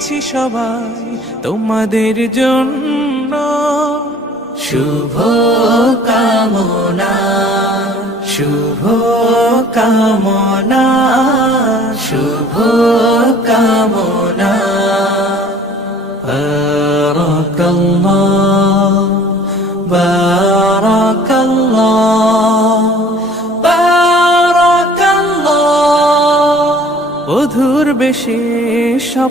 করছি সবাই তোমাদের জন্য শুভ কামনা শুভ কামনা শুভ কামনা بارك الله بارك الله بارك الله বধুর বেশে সব